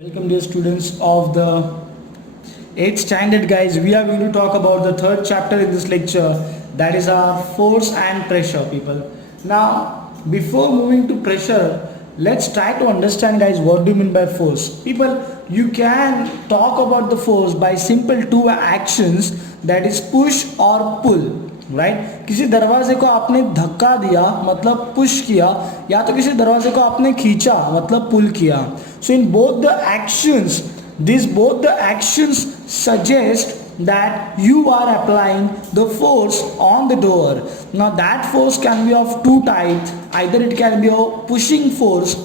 Welcome dear students of the 8th standard guys. We are going to talk about the third chapter in this lecture, that is our force and pressure people. Now before moving to pressure, let's try to understand guys what do you mean by force. People, you can talk about the force by simple two actions, that is push or pull. Right किसी दरवाजे को आपने धक्का दिया मतलब push किया, या तो किसी दरवाजे को आपने खींचा मतलब पुल किया. So in both the actions, both the actions suggest that you are applying the force on the door. Now that force can be of two types, either it can be a pushing force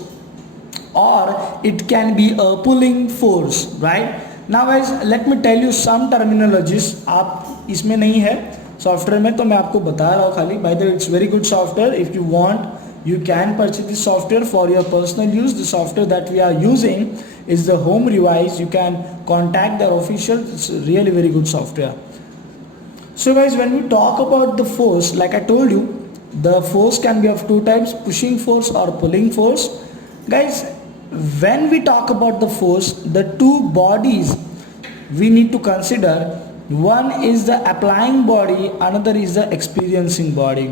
or it can be a pulling force, right? Now guys, let me tell you some terminologies. आप इसमें नहीं है software में, तो मैं आपको बता रहा हूँ खाली. Bye the way, it's very good software. If you want you can purchase this software for your personal use. The software that we are using is the Home Revise. You can contact their official. It's really very good software. So guys, when we talk about the force, like I told you, the force can be of two types, pushing force or pulling force. Guys, when we talk about the force, the two bodies we need to consider, one is the applying body, another is the experiencing body.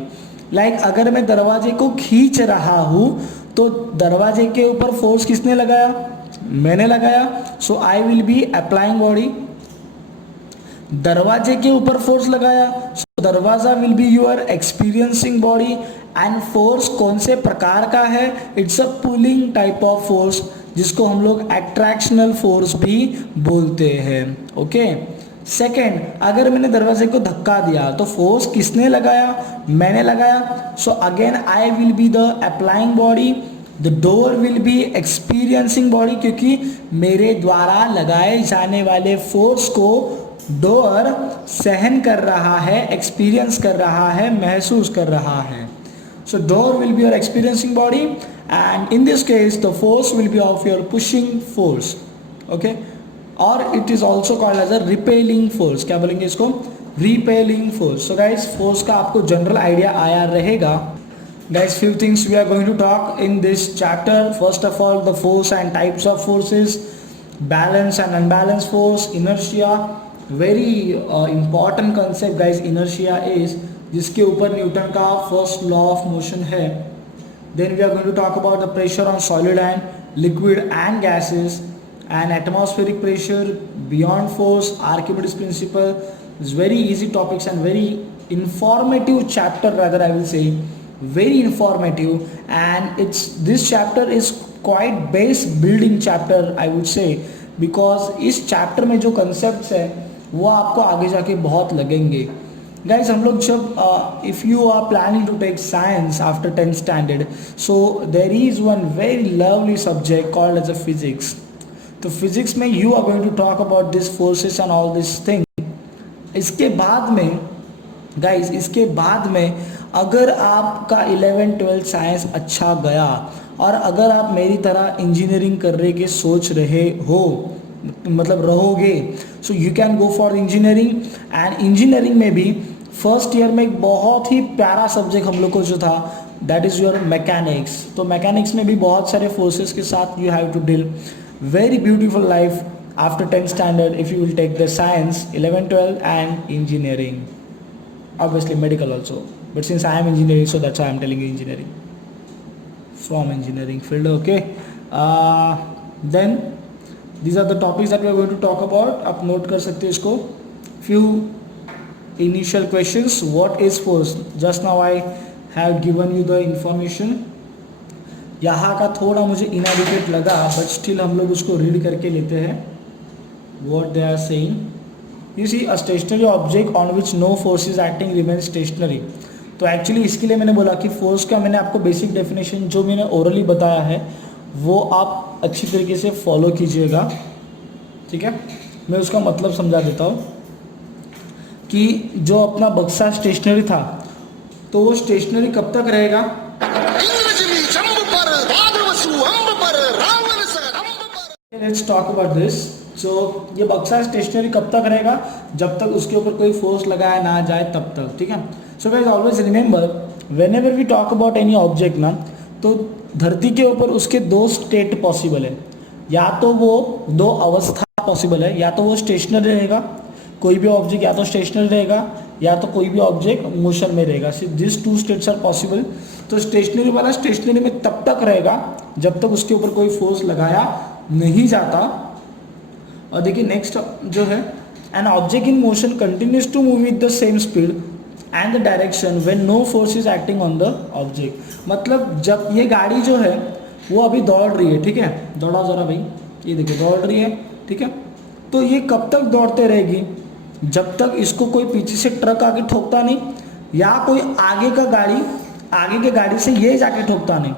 Like अगर मैं दरवाजे को खींच रहा हूँ तो दरवाजे के ऊपर फोर्स किसने लगाया? मैंने लगाया. So I will be applying body. दरवाजे के ऊपर फोर्स लगाया, सो दरवाजा will be your experiencing body. And force कौन से प्रकार का है? It's a pulling type of force, जिसको हम लोग अट्रैक्शनल फोर्स भी बोलते हैं. ओके. सेकेंड, अगर मैंने दरवाजे को धक्का दिया तो फोर्स किसने लगाया? मैंने लगाया. So again I will be the applying body, the door will B experiencing body, क्योंकि मेरे द्वारा लगाए जाने वाले फोर्स को डोर सहन कर रहा है, एक्सपीरियंस कर रहा है, महसूस कर रहा है. So door will be your experiencing body and in this case the force will be of your pushing force. Okay. और it is also called as a repelling force. क्या बोलेंगे इसको? Repelling force. So guys, force का आपको general idea आया रहेगा. Guys, few things we are going to talk in this chapter. First of all, the force and types of forces, balance and unbalance force, inertia. Very important concept guys inertia is, जिसके ऊपर Newton का first law of motion है. Then we are going to talk about the pressure on solid and liquid and gases, and atmospheric pressure, beyond force, Archimedes principle. It's very easy topics and very informative chapter, rather I will say, very informative. And this chapter is quite base building chapter I would say, because इस chapter में जो concepts है वो आपको आगे जाके बहुत लगेंगे. Guys, हम लोग जब if you are planning to take science after 10th standard, so there is one very lovely subject called as a physics. तो फिजिक्स में you are going to talk about this forces and all this thing. इसके बाद में guys, इसके बाद में अगर आपका 11-12 साइंस अच्छा गया और अगर आप मेरी तरह इंजीनियरिंग करने के सोच रहे हो, मतलब रहोगे, so you can go for engineering. And engineering में भी फर्स्ट ईयर में एक बहुत ही प्यारा सब्जेक्ट हम लोग को जो था, दैट इज़ योर मैकेनिक्स. तो मैकेनिक्स में भी बहुत सारे फोर्सेस के साथ you have to deal. Very beautiful life after 10th standard if you will take the science 11-12 and engineering, obviously medical also, but since I am engineering, so that's why I am telling you engineering, from engineering field. Okay. Then these are the topics that we are going to talk about. आप note कर सकते हो इसको. Few initial questions. What is force? Just now I have given you the information. यहाँ का थोड़ा मुझे इनएडिक्वेट लगा, बट स्टिल हम लोग उसको रीड करके लेते हैं. What they are saying, you see, a stationary object on which no force is acting remain stationary. तो एक्चुअली इसके लिए मैंने बोला कि फोर्स का मैंने आपको बेसिक डेफिनेशन जो मैंने ओरली बताया है वो आप अच्छी तरीके से फॉलो कीजिएगा. ठीक है, मैं उसका मतलब समझा देता हूँ कि जो अपना बक्सा स्टेशनरी था, तो वो स्टेशनरी कब तक रहेगा? Let's talk about this. So ये बक्सा स्टेशनरी कब तक रहेगा? जब तक उसके ऊपर कोई फोर्स लगाया ना जाए तब तक. ठीक है. So guys, always remember, whenever we talk about any object ना, तो धरती के ऊपर उसके दो स्टेट पॉसिबल है. या तो वो दो अवस्था पॉसिबल है, या तो वो स्टेशनरी रहेगा, कोई भी ऑब्जेक्ट या तो स्टेशनरी रहेगा या तो कोई भी ऑब्जेक्ट मोशन में रहेगा। This two states are possible. तो स्टेशनरी वाला स्टेशनरी में तब तक रहेगा जब तक उसके ऊपर कोई फोर्स लगाया नहीं जाता। और देखिए नेक्स्ट जो है, an object in motion continues to move with the same speed and the direction when no force is acting on the object. मतलब जब ये गाड़ी जो है वो अभी दौड़ रही है, ठीक है, दौड़ाओ जरा भाई, ये देखिए दौड़ रही है, ठीक है, तो ये कब तक दौड़ते रहेगी, जब तक इसको कोई पीछे से ट्रक आगे ठोकता नहीं या कोई आगे के गाड़ी से ये जाके ठोकता नहीं।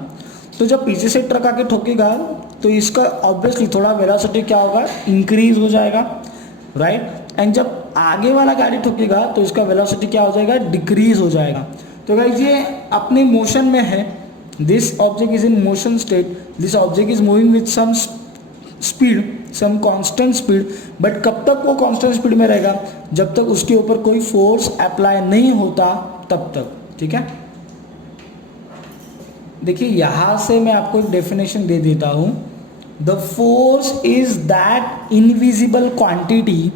तो जब पीछे से ट्रक आके ठोकेगा तो इसका ऑब्वियसली थोड़ा वेलोसिटी क्या होगा, इंक्रीज हो जाएगा, राइट। एंड जब आगे वाला गाड़ी ठोकेगा तो इसका वेलोसिटी क्या हो जाएगा, डिक्रीज हो जाएगा। तो गाइस ये अपने मोशन में है, this object is in motion state, this object is moving with some speed, some constant speed, but कब तक वो कांस्टेंट स्पीड में रहेगा, जब तक उसके ऊपर कोई फोर्स अप्लाई नहीं होता तब तक, ठीक है। देखिए यहां से मैं आपको एक डेफिनेशन दे देता हूं, the force is that invisible quantity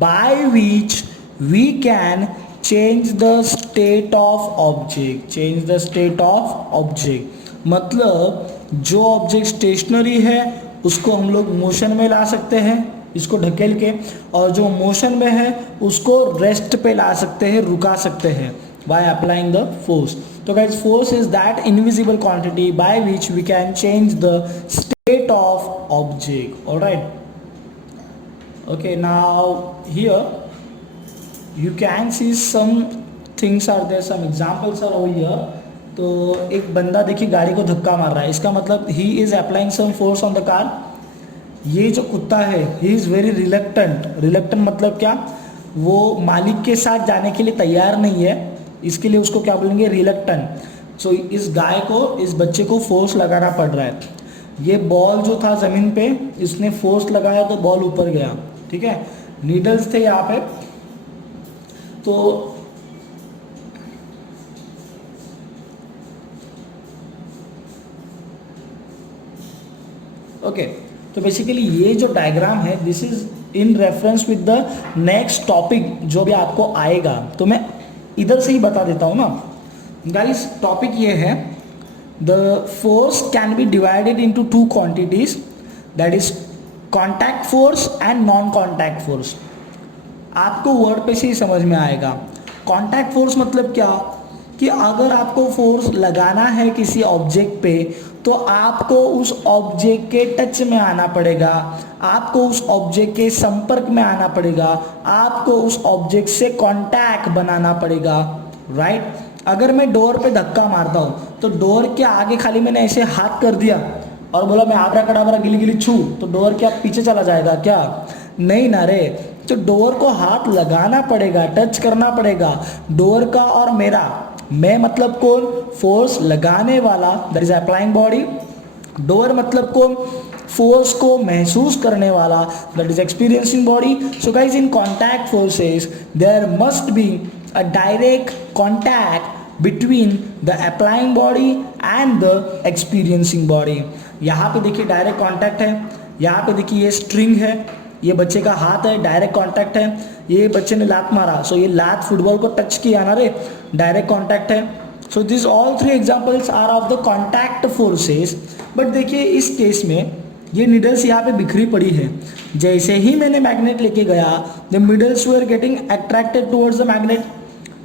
by which we can change the state of object, change the state of object. मतलब जो ऑब्जेक्ट स्टेशनरी है उसको हम लोग मोशन में ला सकते हैं इसको ढकेल के, और जो मोशन में है उसको रेस्ट पे ला सकते हैं, रुका सकते हैं by applying the force. So guys, force is that invisible quantity by which we can change the state of object. All right. Okay, now here you can see some things are there, some examples are over here. तो एक बंदा देखिए गाड़ी को धक्का मार रहा है, इसका मतलब he is applying some force on the car. ये जो कुत्ता है he is very reluctant. reluctant मतलब क्या, वो मालिक के साथ जाने के लिए तैयार नहीं है, इसके लिए उसको क्या बोलेंगे, रिलक्टेंट। सो इस गाय को, इस बच्चे को फोर्स लगाना पड़ रहा है। ये बॉल जो था ज़मीन पे, इसने फोर्स लगाया तो बॉल ऊपर गया, ठीक है, नीडल्स थे यहाँ पे। तो ओके, तो बेसिकली ये जो डायग्राम है this is in reference with the next topic जो भी आपको आएगा। तो मैं इधर से ही बता देता हूँ ना गाइस। टॉपिक ये है, the force can be divided into two quantities, that is contact force and non contact force. आपको वर्ड पे से ही समझ में आएगा। कॉन्टैक्ट फोर्स मतलब क्या, कि अगर आपको फोर्स लगाना है किसी ऑब्जेक्ट पे तो आपको उस ऑब्जेक्ट के टच में आना पड़ेगा, आपको उस ऑब्जेक्ट के संपर्क में आना पड़ेगा, आपको उस ऑब्जेक्ट से कांटेक्ट बनाना पड़ेगा, राइट। अगर मैं डोर पे धक्का मारता हूँ तो डोर के आगे खाली मैंने ऐसे हाथ कर दिया और बोला मैं आबरा कड़ाबरा गिली गिली छू, तो डोर क्या पीछे चला जाएगा क्या, नहीं ना रे। तो डोर को हाथ लगाना पड़ेगा, टच करना पड़ेगा। डोर का और मेरा, मैं मतलब कौन, फोर्स लगाने वाला, दैट इज अप्लाइंग बॉडी। डोर मतलब कौन, फोर्स को महसूस करने वाला, that is experiencing body. So guys in contact forces there must be a direct contact between the applying body and the experiencing body. यहाँ पे देखिए डायरेक्ट कॉन्टैक्ट है, यहाँ पे देखिए ये स्ट्रिंग है, ये बच्चे का हाथ है, डायरेक्ट कांटेक्ट है। ये बच्चे ने लात मारा, सो ये लात फुटबॉल को टच किया ना रे, डायरेक्ट कांटेक्ट है। So this all three examples are of the contact forces. But देखिए इस केस में ये नीडल्स यहाँ पे बिखरी पड़ी है, जैसे ही मैंने मैग्नेट लेके गया the needles were getting attracted towards the magnet.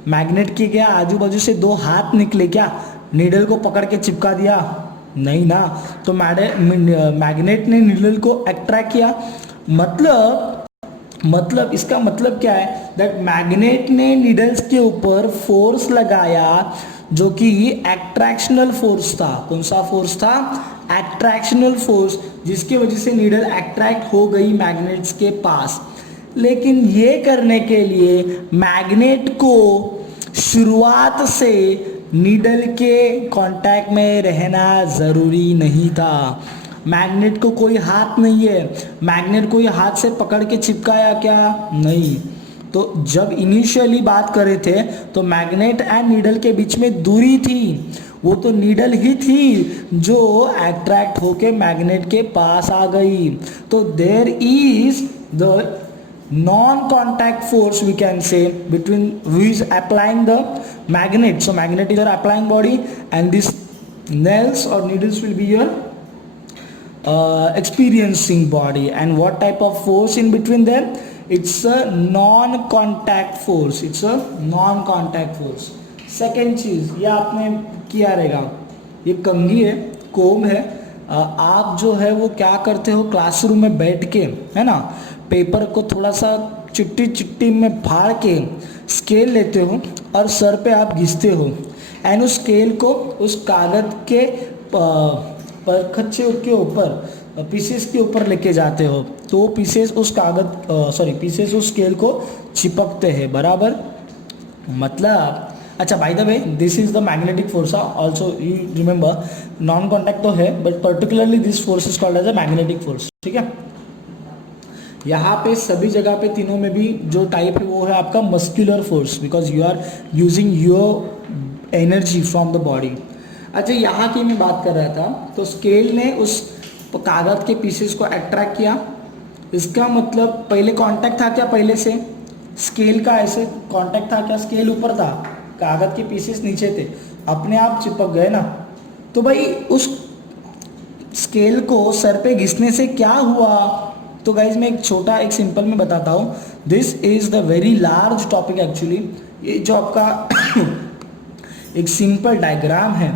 Magnet के क्या आजू बाजू से दो हाथ निकले क्या, नीडल को पकड़ के चिपका दिया, नहीं ना। तो मैग्नेट ने नीडल को अट्रैक्ट किया, मतलब इसका मतलब क्या है, दैट मैग्नेट ने नीडल्स के ऊपर फोर्स लगाया जो कि एट्रैक्शनल फोर्स था। कौन सा फोर्स था, एट्रैक्शनल फोर्स, जिसकी वजह से नीडल अट्रैक्ट हो गई मैग्नेट्स के पास। लेकिन ये करने के लिए मैग्नेट को शुरुआत से नीडल के कांटेक्ट में रहना ज़रूरी नहीं था। मैग्नेट को कोई हाथ नहीं है, मैग्नेट को ये हाथ से पकड़ के चिपकाया क्या, नहीं। तो जब इनिशियली बात कर रहे थे तो मैग्नेट एंड नीडल के बीच में दूरी थी, वो तो नीडल ही थी जो अट्रैक्ट होके मैग्नेट के पास आ गई. तो there is the non-contact force we can say between who is applying the magnet. So magnet is your applying body and this nails or needles will be your experiencing body. And what type of force in between them? It's a non-contact force. It's a non-contact force. Second चीज ये आपने किया रहेगा, ये कंघी है, कोम है. आप जो है वो क्या करते हो क्लासरूम में बैठ के, है ना, पेपर को थोड़ा सा चिट्टी चिट्टी में फाड़ के स्केल लेते हो और सर पे आप घिसते हो एंड उस स्केल को उस कागज के परखच्चे के ऊपर पीसेस के ऊपर लेके जाते हो. तो वो पीसेस उस पीसेस उस स्केल को चिपकते हैं. बराबर. मतलब अच्छा, by the way this is the magnetic force. Also you remember non contact तो है but particularly this force is called as a magnetic force. ठीक है. यहाँ पे सभी जगह पे तीनों में भी जो टाइप है वो है आपका muscular force because you are using your energy from the body. अच्छा, यहाँ की मैं बात कर रहा था. तो स्केल ने उस कागज के पीसेस को अट्रैक्ट किया. इसका मतलब पहले कांटेक्ट था क्या? पहले से स्केल का ऐसे कांटेक्ट था क्या? स्केल ऊपर था, कागज के पीसेस नीचे थे, अपने आप चिपक गए ना. तो भाई उस स्केल को सर पे घिसने से क्या हुआ? तो गाइज मैं एक सिंपल में बताता हूँ. This is the very large topic actually. ये जो आपका एक सिंपल डायग्राम है,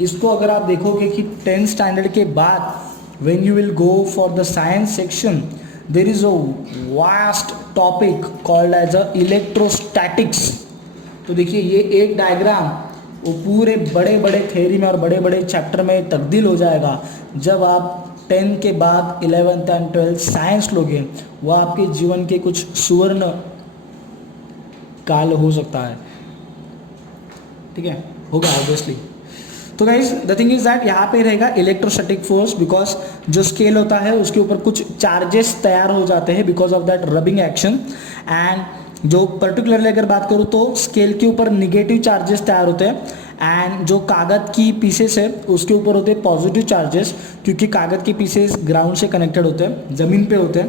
इसको अगर आप देखोगे कि 10th स्टैंडर्ड के बाद when you will go for the science section there is a vast topic called as a electrostatics. तो देखिए ये एक डायग्राम वो पूरे बड़े बड़े थ्योरी में और बड़े बड़े चैप्टर में तब्दील हो जाएगा जब आप 10 के बाद 11th एंड 12th साइंस लोगे. वो आपके जीवन के कुछ सुवर्ण काल हो सकता है. ठीक है, होगा ऑब्वियसली. तो guys the thing is that यहाँ पे रहेगा इलेक्ट्रोस्टैटिक फोर्स बिकॉज जो स्केल होता है उसके ऊपर कुछ चार्जेस तैयार हो जाते हैं because of that rubbing action. And जो पर्टिकुलरली अगर बात करूँ तो स्केल के ऊपर निगेटिव चार्जेस तैयार होते हैं एंड जो कागज की पीसेस है उसके ऊपर होते हैं पॉजिटिव चार्जेस क्योंकि कागज के पीसेस ग्राउंड से कनेक्टेड होते हैं, ज़मीन पे होते हैं.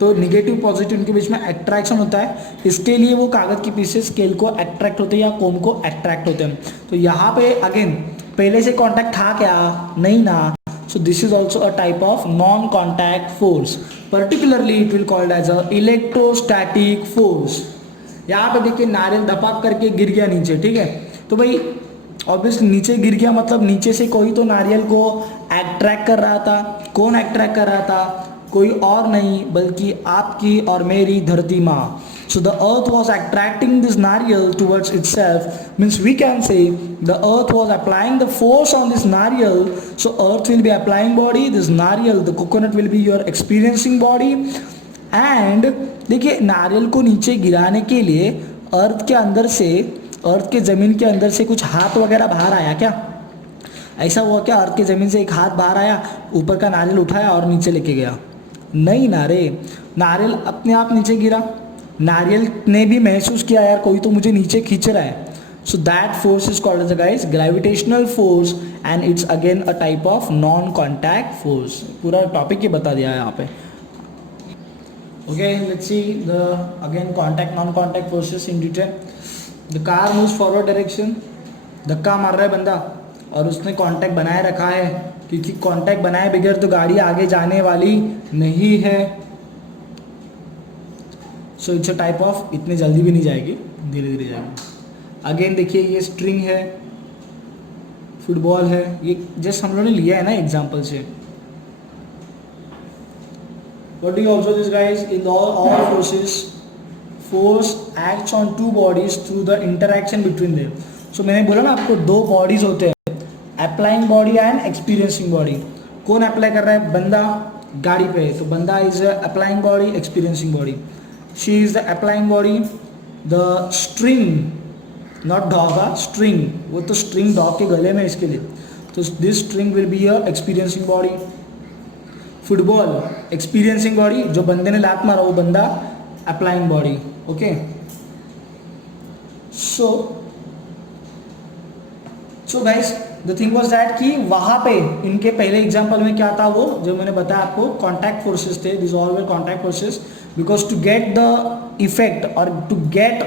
तो निगेटिव पॉजिटिव उनके बीच में अट्रैक्शन होता है, इसके लिए वो कागज की पीसेस स्केल को अट्रैक्ट होते हैं या कोम को अट्रैक्ट होते हैं. तो यहाँ पे अगेन पहले से कॉन्टैक्ट था क्या? नहीं ना. So this is also a type of non contact force. Particularly it will called as a electrostatic force. यहाँ पे देखिए नारियल धपाक करके गिर गया नीचे. ठीक है, तो भाई ऑब्वियसली नीचे गिर गया मतलब नीचे से कोई तो नारियल को अट्रैक्ट कर रहा था. कौन अट्रैक्ट कर रहा था? कोई और नहीं बल्कि आपकी और मेरी धरती माँ. So the earth was attracting this nariyal towards itself, means we can say the earth was applying the force on this nariyal. So earth will be applying body, this nariyal, the coconut will be your experiencing body. And देखिए नारियल को नीचे गिराने के लिए अर्थ के अंदर से, अर्थ के ज़मीन के अंदर से कुछ हाथ वगैरह बाहर आया क्या? ऐसा हुआ क्या? अर्थ के ज़मीन से एक हाथ बाहर आया, ऊपर का नारियल उठाया और नीचे लेके गया? नहीं ना रे, नारियल अपने आप नीचे गिरा. नारियल ने भी महसूस किया यार कोई तो मुझे नीचे खींच रहा है. So that force is called as guys gravitational force and it's again a type of non contact force. पूरा टॉपिक ही बता दिया है यहाँ पे. Okay, let's see the again contact non contact forces in detail. The car moves forward direction. धक्का मार रहा है बंदा और उसने कॉन्टैक्ट बनाए रखा है क्योंकि कॉन्टैक्ट बनाए बगैर तो गाड़ी आगे जाने वाली नहीं है. So it's a type of, इतने जल्दी भी नहीं जाएगी, धीरे धीरे जाएगी. अगेन देखिए ये स्ट्रिंग है, फुटबॉल है, ये जस्ट हम लोगों ने लिया है ना एग्जाम्पल से. What do you observe this guys? In all forces, force acts on two bodies through the interaction between them. So मैंने बोला ना आपको दो बॉडीज होते हैं, applying body and experiencing body. कौन अप्लाई कर रहा है? बंदा गाड़ी पे है तो बंदा is applying body, experiencing body. She is the applying body. The string, not dog, string, वो तो string dog के गले में इसके लिए. तो this string will be your experiencing body. Football experiencing body, जो बंदे ने लात मारा वो बंदा applying body. Okay, so so guys the thing was that कि वहाँ पे इनके पहले एग्जांपल में क्या था, वो जो मैंने बताया आपको कॉन्टैक्ट फोर्सेस थे, this all were contact forces, because to get the effect और to get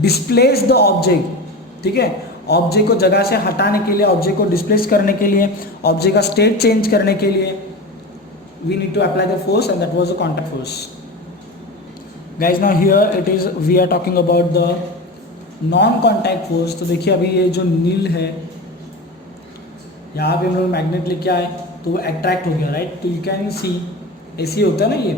displace the object, ठीक है, ऑब्जेक्ट को जगह से हटाने के लिए, ऑब्जेक्ट को डिस्प्लेस करने के लिए, ऑब्जेक्ट का स्टेट चेंज करने के लिए, we need to apply the force and that was the contact force. Guys, now here it is, we are talking about the non contact force. तो देखिए अभी ये जो नील है, यहाँ पे हम लोग मैग्नेट लेके आए तो वो अट्रैक्ट हो गया, राइट, तो यू कैन सी ऐसे होता है ना ये,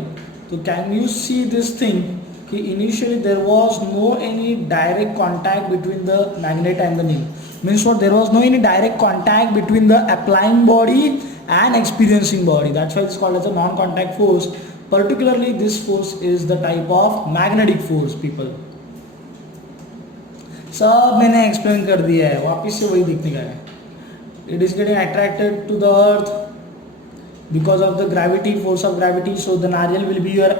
तो can you see this thing कि initially there was no any direct contact between the magnet and the needle, means what, there was no any direct contact between the applying body and experiencing body. That's why it's called as a non-contact force. Particularly this force is the type of magnetic force, people. सब मैंने explain कर दिया है, वापस से वही दिखने का है. It is getting attracted to the earth because of the gravity, force of gravity. So the Nariyal will be your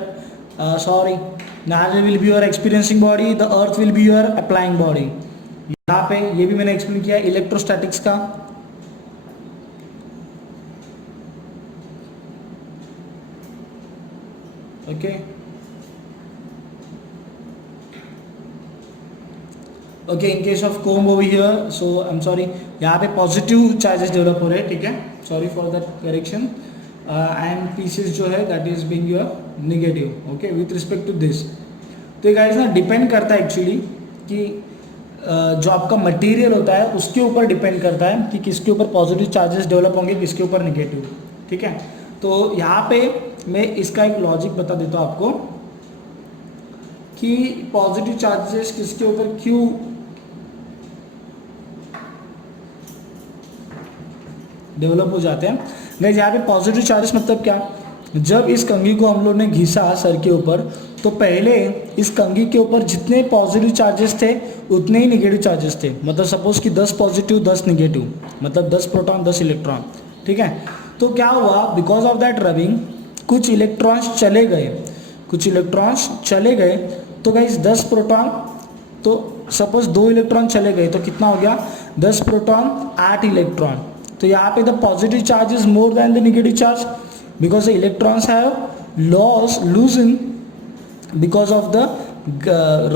Nariyal will be your experiencing body, the earth will be your applying body. यहाँ पे ये भी मैंने explain किया electrostatics का. Okay. Okay, in case of comb over here, so I'm sorry, यहाँ पे positive charges develop हो रहे हैं, ठीक है, sorry for that correction, and pieces जो है that is being your negative, okay, with respect to this. तो गाइस ना डिपेंड करता है एक्चुअली कि जो आपका मटेरियल होता है उसके ऊपर डिपेंड करता है कि किसके ऊपर पॉजिटिव चार्जेस डेवलप होंगे, किसके ऊपर नेगेटिव, ठीक है. तो यहाँ पे मैं इसका एक लॉजिक बता देता हूँ आपको कि पॉजिटिव चार्जेस किसके ऊपर क्यों डेवलप हो जाते हैं. गाइस यहाँ पे पॉजिटिव चार्जेस मतलब क्या, जब इस कंघी को हम लोग ने घिसा सर के ऊपर तो पहले इस कंघी के ऊपर जितने पॉजिटिव चार्जेस थे उतने ही निगेटिव चार्जेस थे. मतलब सपोज कि 10 पॉजिटिव 10 निगेटिव, मतलब 10 प्रोटॉन 10 इलेक्ट्रॉन, ठीक है. तो क्या हुआ, बिकॉज ऑफ दैट रबिंग कुछ इलेक्ट्रॉन्स चले गए, कुछ इलेक्ट्रॉन्स चले गए. तो गाइस 10 प्रोटॉन, तो सपोज 2 इलेक्ट्रॉन चले गए तो कितना हो गया, 10 प्रोटॉन 8 इलेक्ट्रॉन. तो यहाँ पे the positive charge is more than the negative charge because the electrons have loosen because of the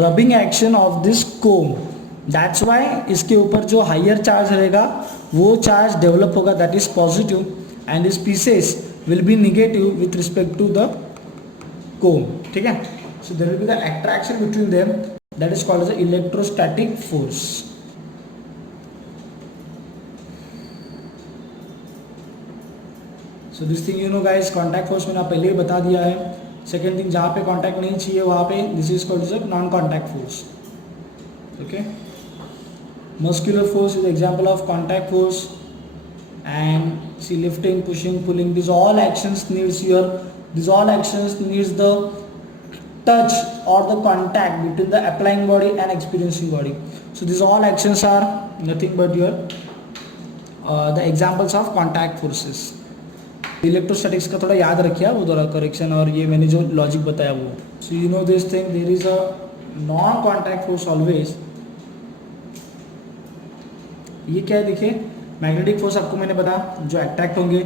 rubbing action of this comb. That's why इसके ऊपर जो हायर चार्ज रहेगा वो चार्ज डेवलप होगा, that is positive, and these pieces will be negative with respect to the comb, ठीक है. So there will be the attraction between them, that is called as the electrostatic force. So this thing you know guys, contact force मैंने पहले ही बता दिया है. Second thing, जहाँ पे contact नहीं चाहिए वहाँ पे this is called as non contact force, okay. Muscular force is example of contact force. And see, lifting, pushing, pulling, these all actions needs the touch or the contact between the applying body and experiencing body. So these all actions are nothing but your the examples of contact forces. Electrostatics का थोड़ा याद रखिए वो थोड़ा correction, और ये मैंने जो लॉजिक बताया वो. So you know this thing, there is a non contact force always. ये क्या है, देखिए मैग्नेटिक फोर्स आपको मैंने बताया जो अट्रैक्ट होंगे,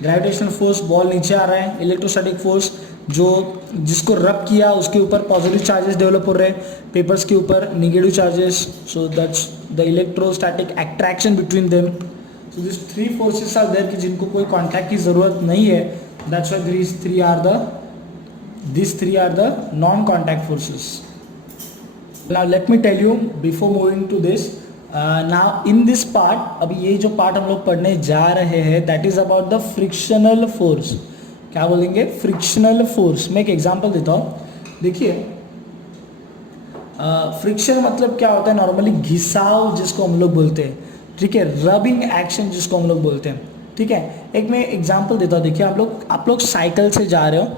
ग्रेविटेशनल फोर्स बॉल नीचे आ रहा है, इलेक्ट्रोस्टैटिक फोर्स जो जिसको रब किया उसके ऊपर पॉजिटिव चार्जेस डेवलप हो रहे हैं, पेपर्स के ऊपर negative charges. So that's the electrostatic attraction between them. So this 3 forces are there कि जिनको कोई कॉन्टैक्ट की ज़रूरत नहीं है. That's why these three are the non contact forces. Now let me tell you before moving to this, now in this part, अभी ये जो पार्ट हम लोग पढ़ने जा रहे हैं that is about the frictional force. क्या बोलेंगे, फ्रिक्शनल फोर्स. मैं एक एग्जांपल देता हूँ. देखिए फ्रिक्शन मतलब क्या होता है, नॉर्मली घिसाव जिसको हम लोग बोलते हैं, ठीक है, रबिंग एक्शन जिसको हम लोग बोलते हैं, ठीक है. एक मैं एग्जांपल देता हूँ. देखिए आप लोग साइकिल से जा रहे हो,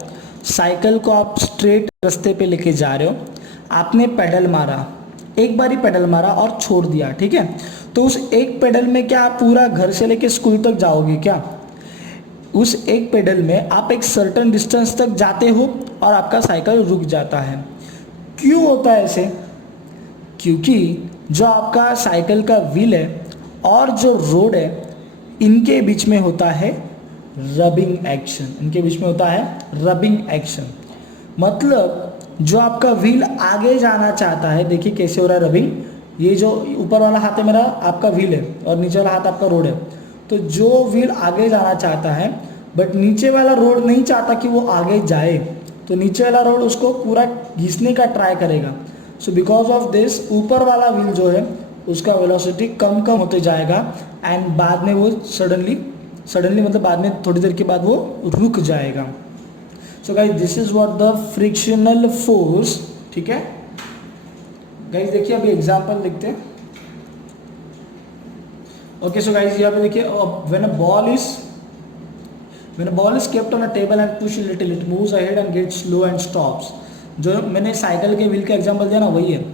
साइकिल को आप स्ट्रेट रास्ते पे लेके जा रहे हो, आपने पेडल मारा, एक बार ही पेडल मारा और छोड़ दिया, ठीक है. तो उस एक पेडल में क्या आप पूरा घर से लेके स्कूल तक जाओगे क्या? उस एक पेडल में आप एक सर्टेन डिस्टेंस तक जाते हो और आपका साइकिल रुक जाता है. क्यों होता है ऐसे? क्योंकि जो आपका साइकिल का व्हील है और जो रोड है इनके बीच में होता है रबिंग एक्शन, इनके बीच में होता है रबिंग एक्शन। मतलब जो आपका व्हील आगे जाना चाहता है, देखिए कैसे हो रहा है रबिंग, ये जो ऊपर वाला हाथ है मेरा आपका व्हील है और नीचे वाला हाथ आपका रोड है। तो जो व्हील आगे जाना चाहता है बट नीचे वाला रोड नहीं चाहता कि वो आगे जाए, तो नीचे वाला रोड उसको पूरा घिसने का ट्राई करेगा। सो बिकॉज ऑफ दिस ऊपर वाला व्हील जो है उसका वेलोसिटी कम कम होते जाएगा एंड बाद में वो सडनली मतलब बाद में थोड़ी देर के बाद वो रुक जाएगा। So guys this is what the frictional force, ठीक है गाइस। देखिए अभी एग्जांपल लिखते हैं। ओके सो गाइस यहाँ पे देखिए when a ball is kept on a table and push little it moves ahead and gets slow and stops. जो मैंने साइकिल के व्हील का एग्जांपल दिया ना वही है।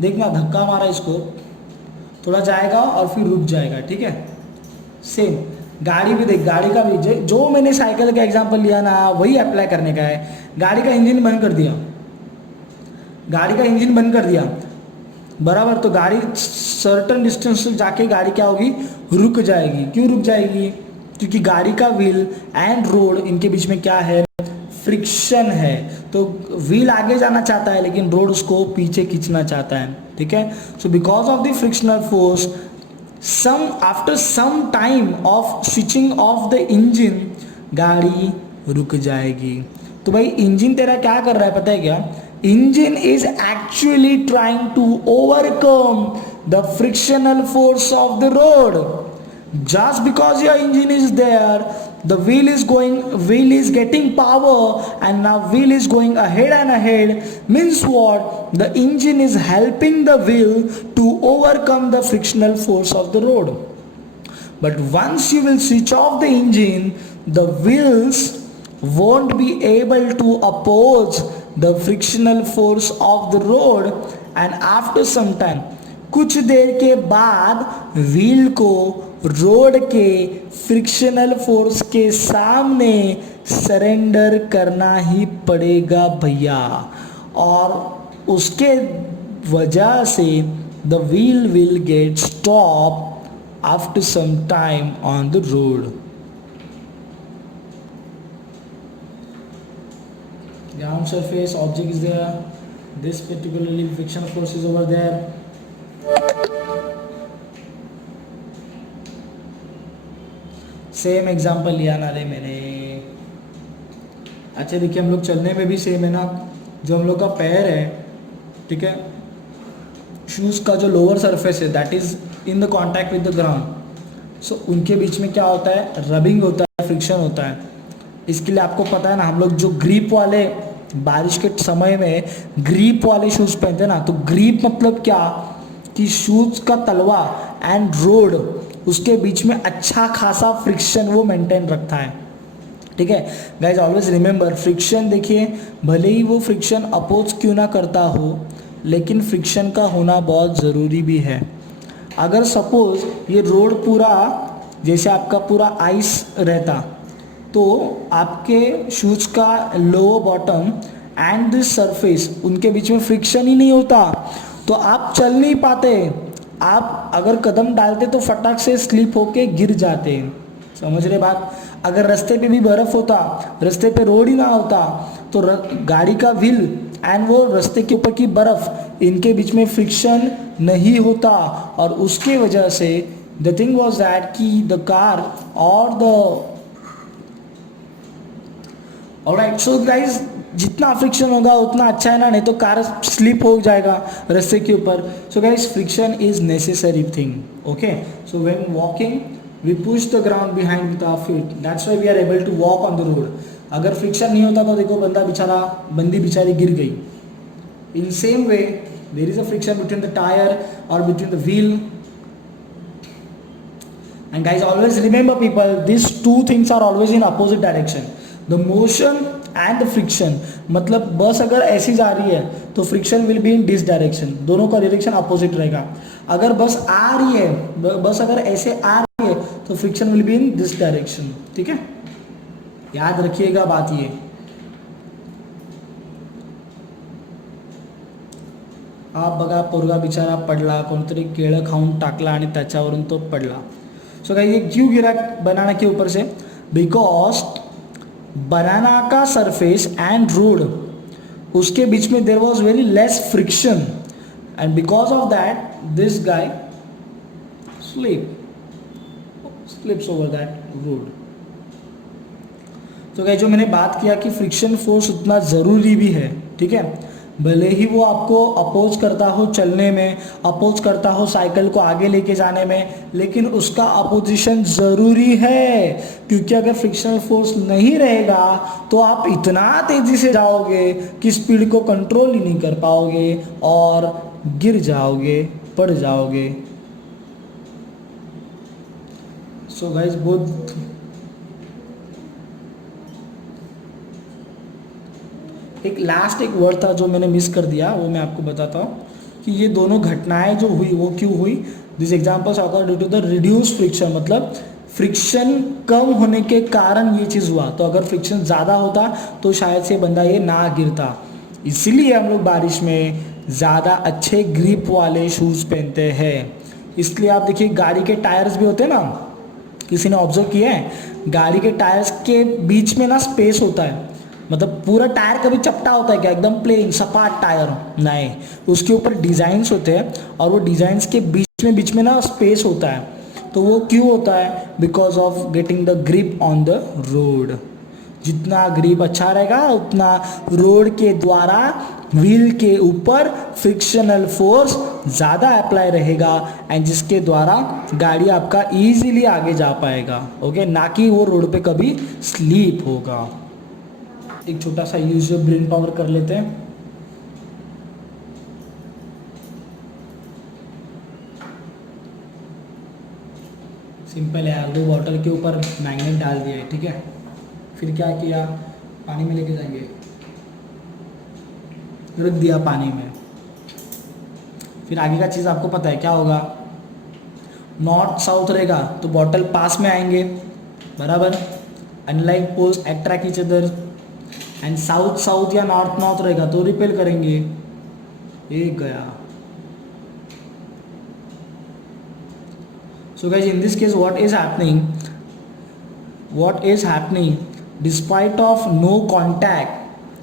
देखना धक्का मारा इसको, थोड़ा जाएगा और फिर रुक जाएगा, ठीक है। सेम गाड़ी भी देख, गाड़ी का भी जो मैंने साइकिल का एग्जांपल लिया ना वही अप्लाई करने का है। गाड़ी का इंजन बंद कर दिया, गाड़ी का इंजन बंद कर दिया बराबर, तो गाड़ी सर्टन डिस्टेंस जाके गाड़ी क्या होगी, रुक जाएगी। क्यों रुक जाएगी? क्योंकि गाड़ी का व्हील एंड रोड इनके बीच में क्या है, फ्रिक्शन है। तो व्हील आगे जाना चाहता है लेकिन रोड उसको पीछे खींचना चाहता है, ठीक है। So because of the frictional force after some time of switching off the engine गाड़ी रुक जाएगी। तो भाई इंजन तेरा क्या कर रहा है पता है क्या? Engine is actually trying to overcome the frictional force of the road. Just because your engine is there, the wheel is getting power and now wheel is going ahead and ahead, means what? The engine is helping the wheel to overcome the frictional force of the road. But once you will switch off the engine, the wheels won't be able to oppose the frictional force of the road, and after some time, कुछ देर के बाद wheel को road के frictional force के सामने surrender करना ही पड़ेगा भैया, और उसके वजह से the wheel will get stop after some time on the road. Ground surface object is there, this particularly frictional force is over there. Same example लिया ना रे मैंने। अच्छा देखिए हम लोग चलने में भी सेम है ना, जो हम लोग का पैर है, ठीक है, शूज़ का जो लोअर सरफेस है that is in the contact with the ground. So उनके बीच में क्या होता है, रबिंग होता है, फ्रिक्शन होता है। इसके लिए आपको पता है ना, हम लोग जो ग्रीप वाले बारिश के समय में ग्रीप वाले शूज़ पहनते हैं ना, तो ग्रीप मतलब क्या कि शूज़ का तलवा एंड रोड उसके बीच में अच्छा खासा फ्रिक्शन वो मेंटेन रखता है, ठीक है गाइज। ऑलवेज रिमेंबर फ्रिक्शन, देखिए भले ही वो फ्रिक्शन अपोज क्यों ना करता हो लेकिन फ्रिक्शन का होना बहुत ज़रूरी भी है। अगर सपोज ये रोड पूरा जैसे आपका पूरा आइस रहता तो आपके शूज़ का lower bottom and this surface उनके बीच में फ्रिक्शन ही नहीं होता तो आप चल नहीं पाते। आप अगर कदम डालते तो फटाक से स्लिप होके गिर जाते, समझ रहे बात। अगर रास्ते पे भी बर्फ़ होता, रास्ते पे रोड ही ना होता तो गाड़ी का व्हील एंड वो रास्ते के ऊपर की बर्फ़ इनके बीच में फ्रिक्शन नहीं होता, और उसके वजह से द थिंग वॉज दैट कि द कार और द ऑलराइट। सो गाइज जितना फ्रिक्शन होगा उतना अच्छा है ना, नहीं तो कार स्लिप हो जाएगा रास्ते के ऊपर। So guys friction is necessary thing, okay. So when walking we push the ground behind with our feet, that's why we are able to walk on the road. अगर फ्रिक्शन नहीं होता तो देखो बंदी बेचारी गिर गई। In same way there is a friction between the tyre और between the wheel. And guys always remember people, this two things are always in opposite direction, the motion and the friction. मतलब बस अगर ऐसी जा रही है तो friction will be in this direction, दोनों का डायरेक्शन अपोजिट रहेगा। अगर बस आ रही है, बस अगर ऐसे आ रही है तो friction will be in this direction, ठीक है, याद रखिएगा बात ये। हा बघा पोरगा बिचारा पडला, कोणतरी केळं खाऊन टाकला आणि त्याच्यावरून तो पडला. सो गाइस ये क्यों गिरा बनाना के ऊपर से? बिकॉज बनाना का सरफेस एंड रोड, उसके बीच में there was very less friction and because of that this guy slips over that road. तो गाइस जो मैंने बात किया कि फ्रिक्शन फोर्स उतना ज़रूरी भी है, ठीक है, भले ही वो आपको अपोज करता हो चलने में, अपोज करता हो साइकिल को आगे लेके जाने में, लेकिन उसका अपोजिशन ज़रूरी है, क्योंकि अगर फ्रिक्शनल फोर्स नहीं रहेगा तो आप इतना तेज़ी से जाओगे कि स्पीड को कंट्रोल ही नहीं कर पाओगे और गिर जाओगे, पड़ जाओगे. सो गाइस बहुत एक लास्ट एक वर्ड था जो मैंने मिस कर दिया, वो मैं आपको बताता हूँ कि ये दोनों घटनाएं जो हुई वो क्यों हुई. This examples occur due to the reduce friction, मतलब फ्रिक्शन कम होने के कारण ये चीज़ हुआ. तो अगर फ्रिक्शन ज़्यादा होता तो शायद से बंदा ये ना गिरता. इसीलिए हम लोग बारिश में ज़्यादा अच्छे ग्रिप वाले शूज़ पहनते हैं. इसलिए आप देखिए गाड़ी के टायर्स भी होते हैं ना, किसी ने ऑब्जर्व किया है, गाड़ी के टायर्स के बीच में ना स्पेस होता है. मतलब पूरा टायर कभी चपटा होता है क्या, एकदम प्लेन सपाट टायर? नहीं, उसके ऊपर डिज़ाइंस होते हैं और वो डिज़ाइंस के बीच में ना स्पेस होता है. तो वो क्यों होता है? Because of getting the grip on the road. जितना ग्रिप अच्छा रहेगा उतना रोड के द्वारा व्हील के ऊपर फ्रिक्शनल फोर्स ज़्यादा अप्लाई रहेगा एंड जिसके द्वारा गाड़ी आपका इजीली आगे जा पाएगा. ओके, ना कि वो रोड पे कभी स्लीप होगा. एक छोटा सा यूज ब्रेन पावर कर लेते हैं. सिंपल है यार, 2 बॉटल के ऊपर मैग्नेट डाल दिया है, ठीक है. फिर क्या किया, पानी में लेके जाएंगे, रख दिया पानी में. फिर आगे का चीज़ आपको पता है क्या होगा, नॉर्थ साउथ रहेगा तो बॉटल पास में आएंगे, बराबर. Unlike poles attract each other and south south या नॉर्थ नॉर्थ रहेगा तो रिपेल करेंगे. एक गया. So guys in this case what is happening despite of no contact,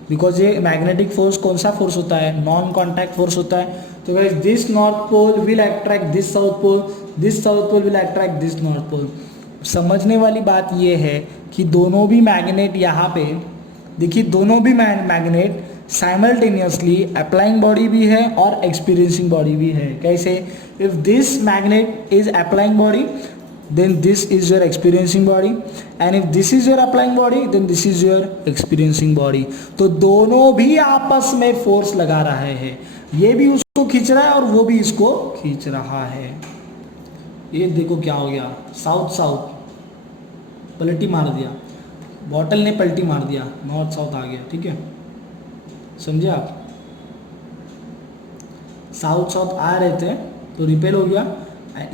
because ये मैग्नेटिक फोर्स कौन सा फोर्स होता है, नॉन कॉन्टैक्ट फोर्स होता है. तो guys this north pole will attract this south pole, this south pole will attract this north pole. समझने वाली बात ये है कि दोनों भी मैग्नेट यहाँ पे देखिए, दोनों भी मैग्नेट साइमल्टेनियसली अप्लाइंग बॉडी भी है और एक्सपीरियंसिंग बॉडी भी है. कैसे? If this magnet is applying body then this is your experiencing body and if this is your applying body then this is your experiencing body. तो दोनों भी आपस में फोर्स लगा रहे हैं, ये भी उसको खींच रहा है और वो भी इसको खींच रहा है. ये देखो क्या हो गया, साउथ साउथ पलटी मार दिया, बॉटल ने पलटी मार दिया, नॉर्थ साउथ आ गया. ठीक है, समझे आप? साउथ साउथ आ रहे थे तो रिपेल हो गया,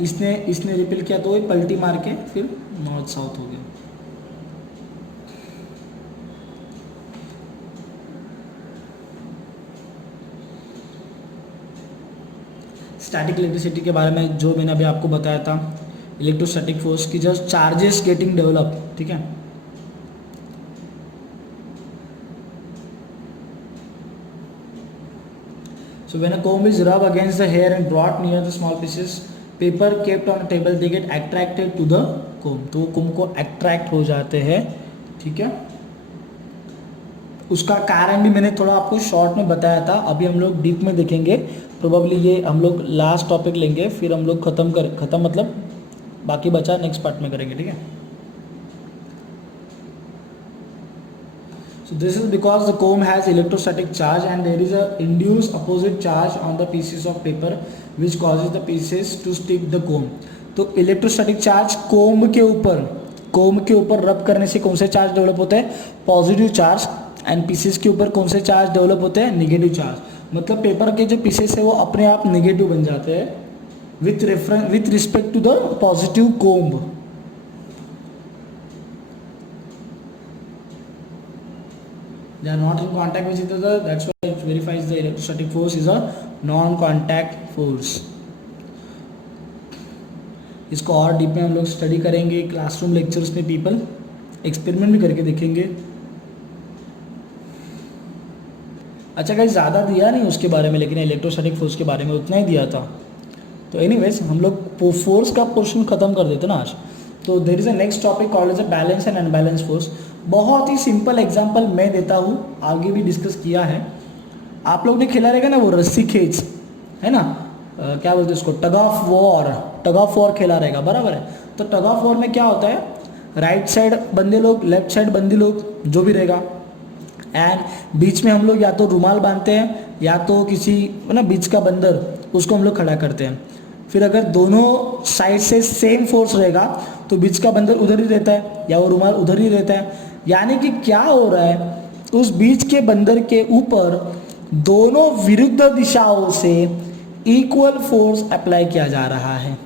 इसने रिपेल किया तो वही पलटी मार के फिर नॉर्थ साउथ हो गया. स्टैटिक इलेक्ट्रिसिटी के बारे में जो मैंने अभी आपको बताया था, इलेक्ट्रोस्टैटिक फोर्स की जस्ट चार्जेस गेटिंग डेवलप. ठीक है, so when a comb is rubbed against the hair and brought near the small pieces paper kept on a table, they get attracted to the comb. तो वो comb को attract हो जाते हैं. ठीक है, उसका कारण भी मैंने थोड़ा आपको शॉर्ट में बताया था, अभी हम लोग डीप में देखेंगे. प्रोबेबली ये हम लोग लास्ट टॉपिक लेंगे, फिर हम लोग खत्म मतलब बाकी बचा नेक्स्ट पार्ट में करेंगे. ठीक है, so this is because the comb has electrostatic charge and there is a induced opposite charge on the pieces of paper which causes the pieces to stick the comb. तो electrostatic charge comb के ऊपर रब करने से कौन से charge develop होते हैं? Positive charge. एंड पीसेस के ऊपर कौन से चार्ज डेवलप होते हैं? Negative charge. मतलब पेपर के जो पीसेस है वो अपने आप नेगेटिव बन जाते हैं with respect to the positive comb. they are not in contact with each other, that's why it verifies the electrostatic force is a non contact force. इसको और डीप में हम लोग स्टडी करेंगे क्लासरूम लेक्चर्स में, पीपल एक्सपेरिमेंट भी करके देखेंगे। अच्छा गाइस, ज़्यादा दिया नहीं उसके बारे में, लेकिन इलेक्ट्रोस्टैटिक फोर्स के बारे में उतना ही दिया था। तो एनीवेज हम लोग फोर्स का पोर्शन ख़त्म कर देते ना आज। तो there is a next topic called as a balance and unbalance force. बहुत ही सिंपल एग्जांपल मैं देता हूँ, आगे भी डिस्कस किया है। आप लोग ने खेला रहेगा ना वो रस्सी खींच, है ना, क्या बोलते हैं उसको, टग ऑफ वॉर खेला रहेगा, बराबर है। तो टग ऑफ वॉर में क्या होता है, राइट साइड बंदे लोग, लेफ्ट साइड बंदे लोग, जो भी रहेगा, एंड बीच में हम लोग या तो रुमाल बांधते हैं या तो किसी ना बीच का बंदर, उसको हम लोग खड़ा करते हैं। फिर अगर दोनों साइड से सेम फोर्स रहेगा तो बीच का बंदर उधर ही रहता है या वो रुमाल उधर ही रहता है। यानी कि क्या हो रहा है, उस बीच के बंदर के ऊपर दोनों विरुद्ध दिशाओं से इक्वल फोर्स अप्लाई किया जा रहा है।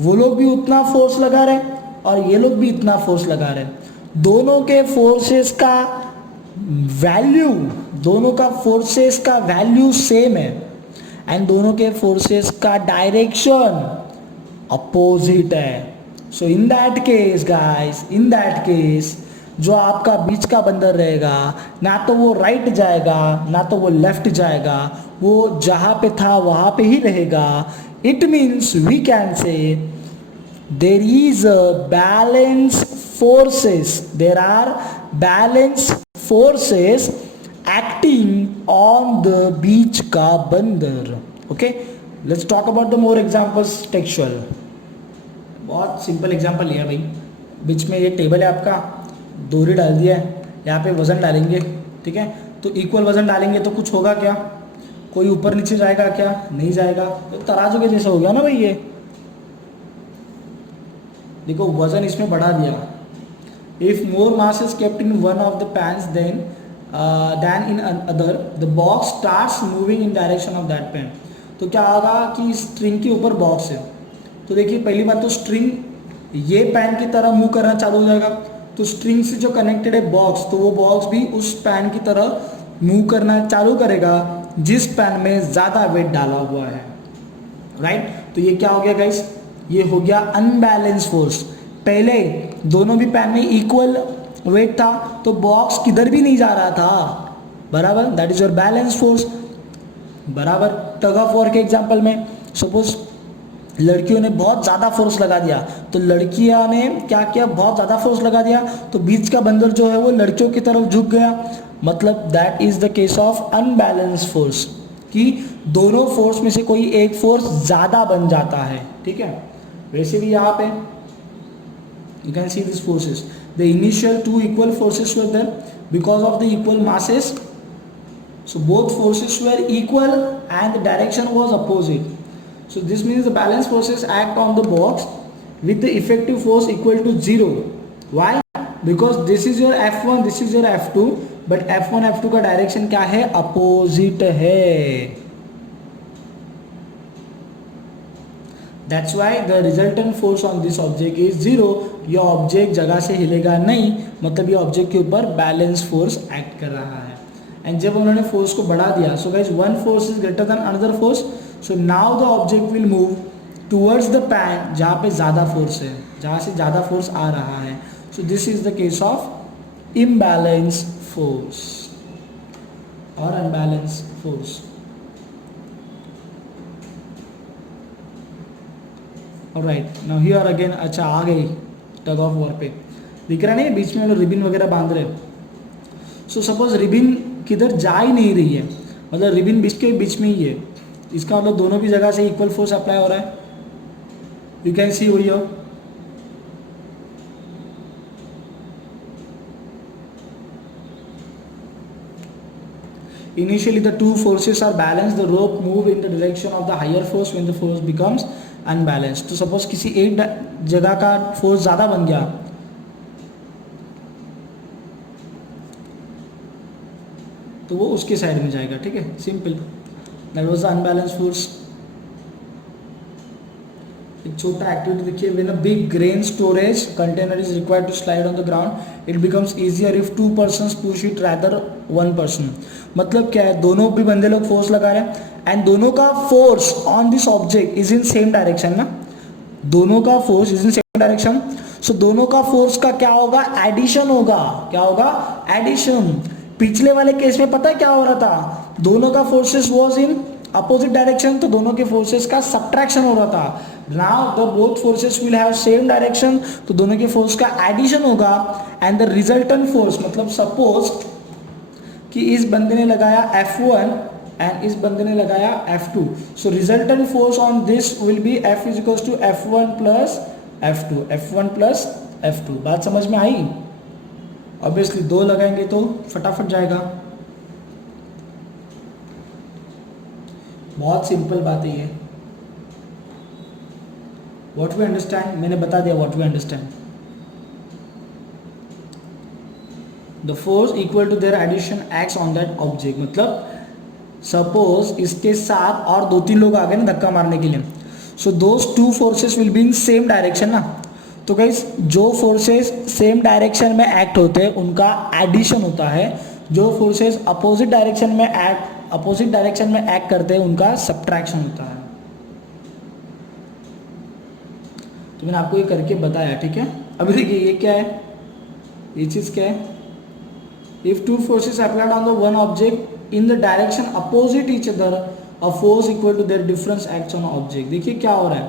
वो लोग भी उतना फोर्स लगा रहे हैं और ये लोग भी इतना फोर्स लगा रहे हैं। दोनों के फोर्सेस का वैल्यू, दोनों का फोर्सेस का वैल्यू सेम है एंड दोनों के फोर्सेस का डायरेक्शन अपोजिट है। So in that case guys, in that case जो आपका बीच का बंदर रहेगा, ना तो वो राइट जाएगा ना तो वो लेफ्ट जाएगा, वो जहाँ पे था वहाँ पे ही रहेगा। It means we can say there is a balance forces, there are balance forces acting on the beach का बंदर। okay, let's talk about the more examples textual। बहुत सिंपल एग्जांपल लिया भाई। बीच में ये टेबल है आपका, डोरी डाल दिया है, यहाँ पे वजन डालेंगे, ठीक है। तो इक्वल वजन डालेंगे तो कुछ होगा क्या, कोई ऊपर नीचे जाएगा क्या, नहीं जाएगा। तो तराजू के जैसा हो गया ना भाई। ये देखो वजन इसमें बढ़ा दिया। If more mass is kept in one of the pans then in other, the box starts moving in direction of that pan. तो क्या होगा कि स्ट्रिंग के ऊपर बॉक्स है, तो देखिए पहली बात तो स्ट्रिंग ये पैन की तरह मूव करना चालू हो जाएगा। तो स्ट्रिंग से जो कनेक्टेड है बॉक्स, तो वो बॉक्स भी उस पैन की तरह मूव करना चालू करेगा जिस पैन में ज़्यादा वेट डाला हुआ है, राइट। तो ये क्या हो गया गाइस, ये हो गया अनबैलेंस फोर्स। पहले दोनों भी पैन में इक्वल वेट था तो बॉक्स किधर भी नहीं जा रहा था, बराबर, that is your balance force, बराबर। टग ऑफ वॉर के एग्जांपल में सपोज लड़कियों ने बहुत ज़्यादा फोर्स लगा दिया, तो लड़कियां ने क्या किया, बहुत ज़्यादा फोर्स लगा दिया, तो बीच का बंदर जो है वो लड़कियों की तरफ झुक गया। मतलब that is the case of unbalance force, कि दोनों फोर्स में से कोई एक फोर्स ज़्यादा बन जाता है, ठीक है। वैसे भी यहाँ पे you can see these forces, the initial two equal forces were there because of the equal masses, so both forces were equal and the direction was opposite. So this means the balance forces act on the box with the effective force equal to 0. Why? Because this is your F1, this is your F2, but F1 F2 का direction क्या है, opposite है। That's why the resultant force on this object is 0. ये object जगह से हिलेगा नहीं, मतलब ये ऑब्जेक्ट के ऊपर बैलेंस फोर्स एक्ट कर रहा है। एंड जब उन्होंने फोर्स को बढ़ा दिया, so guys one force is greater than another force, so now the object will move towards the pan जहाँ पे ज़्यादा फोर्स है, जहाँ से ज़्यादा फोर्स आ रहा है। So this is the case of imbalance force और unbalance force. Alright, now here again, अच्छा आ गई टग ऑफ वॉर पे, दिख रहा नहीं बीच में रिबिन वगैरह बांध रहे। सो सपोज रिबिन किधर जा ही नहीं रही है, मतलब रिबिन बीच के बीच में ही है, इसका मतलब दोनों भी जगह से इक्वल फोर्स अप्लाई हो रहा है। You can see over here, initially the two forces are balanced, the rope move in the direction of the higher force when the force becomes unbalanced। तो सपोज किसी एक जगह का फोर्स ज़्यादा बन गया, तो वो उसके साइड में जाएगा, ठीक है, simple. That was the unbalance force. छोटा एक्टिविटी देखिए, when a big grain storage container is required to slide on the ground it becomes easier if 2 persons push it rather 1 person. मतलब क्या है, दोनों भी बंदे लोग फोर्स लगा रहे हैं एंड दोनों का force on this object is in same direction ना, दोनों का force is in same direction. So दोनों का फोर्स का क्या होगा, एडिशन होगा। क्या होगा, एडिशन। पिछले वाले केस में पता है क्या हो रहा था, दोनों का forces was in opposite direction, तो दोनों के फोर्सेस का सब्ट्रैक्शन हो रहा था। Now the both forces will have same direction, तो दोनों के फोर्स का एडिशन होगा एंड द रिजल्टेंट फोर्स, मतलब सपोज कि इस बंदे ने लगाया F1 एंड इस बंदे ने लगाया F2, so resultant force on this will be F is equals to F1 plus F2, F1 plus F2। बात समझ में आई? ऑब्वियसली दो लगाएंगे तो फटाफट जाएगा, बहुत सिंपल बात है ये। व्हाट वी अंडरस्टैंड, मैंने बता दिया what we understand. The force equal to their addition acts on that object, मतलब सपोज इसके साथ और 2-3 लोग आ गए ना धक्का मारने के लिए, सो दोस 2 forces will be in same direction ना। तो गाइस जो फोर्सेस सेम डायरेक्शन में एक्ट होते हैं उनका एडिशन होता है, जो फोर्सेस अपोजिट डायरेक्शन में एक्ट करते हैं उनका सब्ट्रैक्शन होता है। तो मैंने आपको ये करके बताया, ठीक है। अभी देखिए ये क्या है, ये चीज क्या है, if 2 forces applied on the one object in the direction opposite each other a force equal to their difference acts on object। देखिए क्या हो रहा है,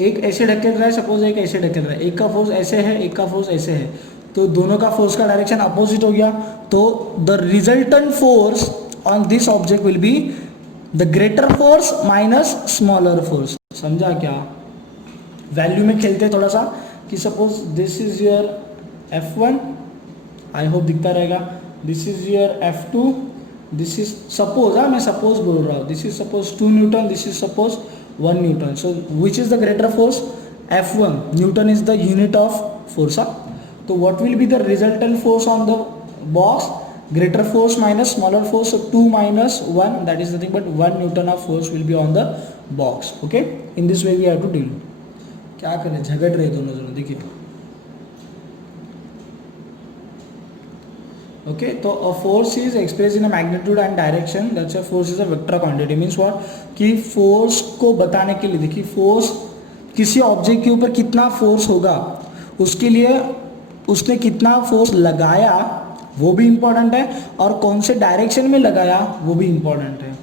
एक ऐसे ढकेल रहा है, सपोज एक ऐसे ढकेल रहा है, एक का फोर्स ऐसे है, एक का फोर्स ऐसे है, तो दोनों का फोर्स का डायरेक्शन अपोजिट हो गया, तो the resultant force on this object will be the greater force minus smaller force. समझा क्या? वैल्यू में खेलते हैं थोड़ा सा कि suppose this is your F1, I hope दिखता रहेगा, this is your F2, this is suppose, मैं सपोज बोल रहा हूँ, this is suppose 2 Newton, this is suppose 1 Newton. So which is the greater force, F1, Newton is the unit of force. तो what will be the resultant force on the box, greater force minus smaller force, so 2 minus 1, that is nothing but 1 Newton of force will be on the box। okay, in this way we have to deal। क्या करें, झगड़ रहे दोनों जन, देखिए। Okay, तो a force is express in a magnitude and direction, that's a force is a vector quantity. Means what, कि force को बताने के लिए देखिए, फोर्स किसी ऑब्जेक्ट के ऊपर कितना फोर्स होगा उसके लिए उसने कितना फोर्स लगाया वो भी इंपॉर्टेंट है, और कौन से डायरेक्शन में लगाया वो भी इंपॉर्टेंट है।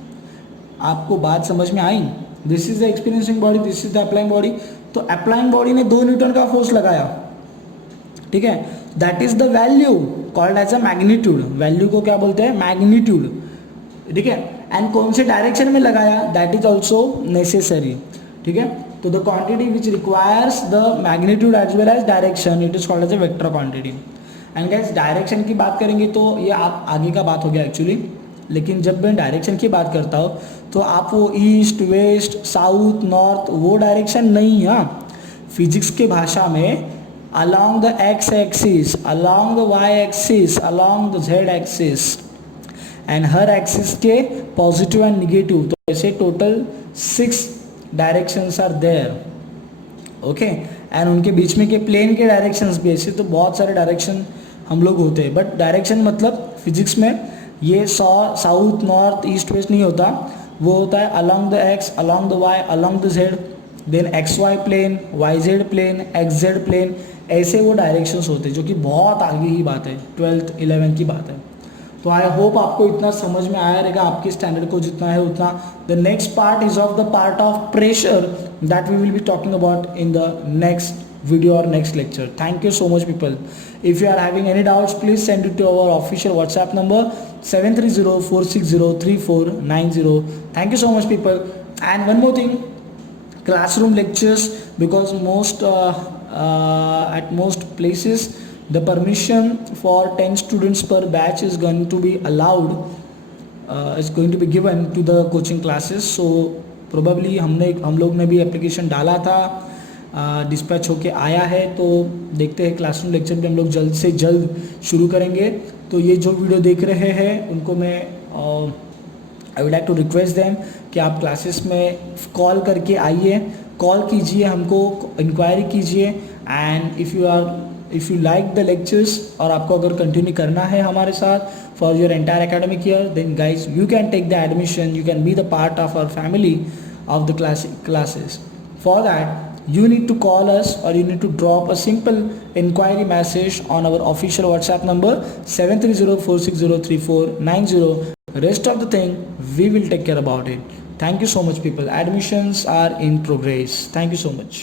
आपको बात समझ में आई? This is the experiencing body, this is the applying body. तो अप्लाइंग बॉडी ने 2 न्यूटन का फोर्स लगाया, ठीक है, that is the value called as a magnitude. Value को क्या बोलते हैं, मैग्नीट्यूड, ठीक है। एंड कौन से डायरेक्शन में लगाया, दैट इज ऑल्सो नेसेसरी, ठीक है। तो the quantity which requires the magnitude as well as direction, it is called as a vector quantity. And guys direction की बात करेंगे तो ये आप आगे का बात हो गया एक्चुअली, लेकिन जब मैं डायरेक्शन की बात करता हूँ तो आप वो ईस्ट वेस्ट साउथ नॉर्थ वो डायरेक्शन नहीं है। फिजिक्स के भाषा में along the x axis, along the y axis, along the z axis and हर एक्सिस के पॉजिटिव एंड निगेटिव, तो ऐसे total 6 directions are there, okay. And उनके बीच में के प्लेन के डायरेक्शंस भी, ऐसे तो बहुत सारे डायरेक्शन हम लोग होते हैं, बट डायरेक्शन मतलब फिजिक्स में ये साउथ नॉर्थ ईस्ट वेस्ट नहीं होता, वो होता है along the x, along the y, along the z, then X Y plane, Y Z plane, X Z plane, ऐसे वो डायरेक्शंस होते हैं, जो कि बहुत आगे की बात है, 12th 11th की बात है। तो आई होप आपको इतना समझ में आया रहेगा, आपके स्टैंडर्ड को जितना है उतना। The next part is of the part of pressure that we will be talking about in the next video or next lecture। Thank you so much people। if you are having any doubts please send it to our official WhatsApp number 7304603490। thank you so much people। and one more thing, classroom lectures, because at most places the permission for 10 students per batch is going to be allowed, is going to be given to the coaching classes। so probably हम लोग ने भी application डाला था, dispatch होके आया है, तो देखते हैं क्लासरूम लेक्चर भी हम लोग जल्द से जल्द शुरू करेंगे। तो ये जो वीडियो देख रहे हैं उनको मैं I would like to request them कि आप क्लासेस में कॉल करके आइए, कॉल कीजिए हमको, इंक्वायरी कीजिए। And if you like the lectures और आपको अगर कंटिन्यू करना है हमारे साथ for your entire academic year, then guys you can take the admission, you can be the part of our family of the classes. For that you need to call us or you need to drop a simple inquiry message on our official WhatsApp number 7304603490. Rest of the thing we will take care about it. Thank you so much people. Admissions are in progress. Thank you so much.